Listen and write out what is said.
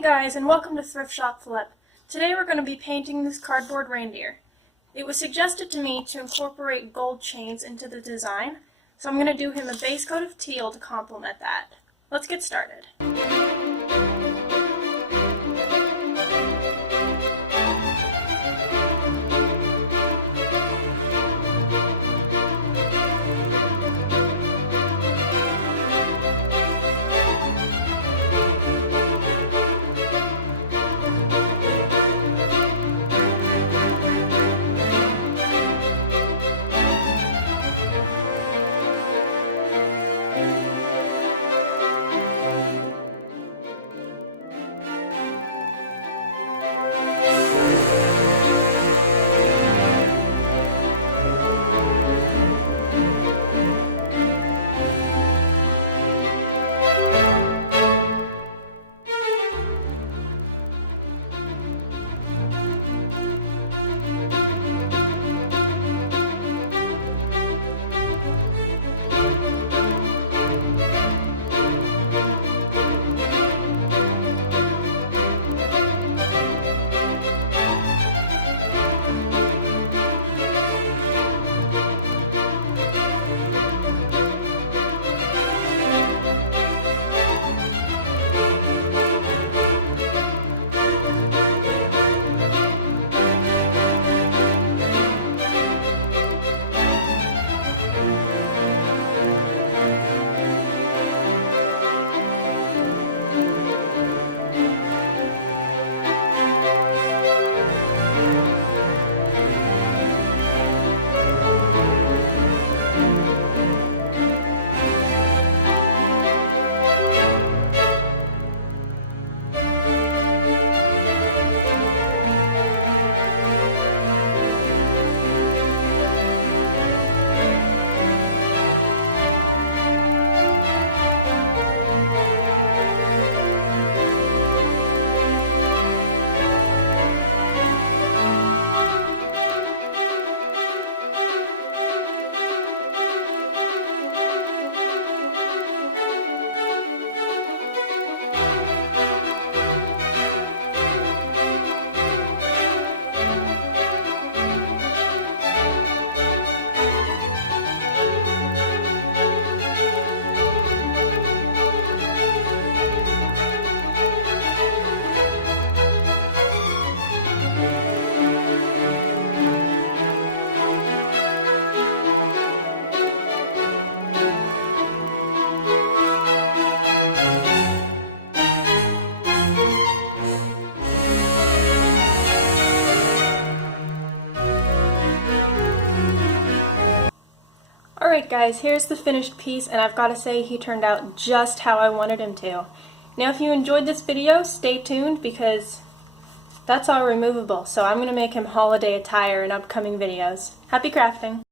Hey guys, and welcome to Thrift Shop Flip. Today we're going to be painting this cardboard reindeer. It was suggested to me to incorporate gold chains into the design, so I'm going to do him a base coat of teal to complement that. Let's get started. Alright guys, here's the finished piece, and I've got to say he turned out just how I wanted him to. Now if you enjoyed this video, stay tuned because that's all removable, so I'm going to make him holiday attire in upcoming videos. Happy crafting!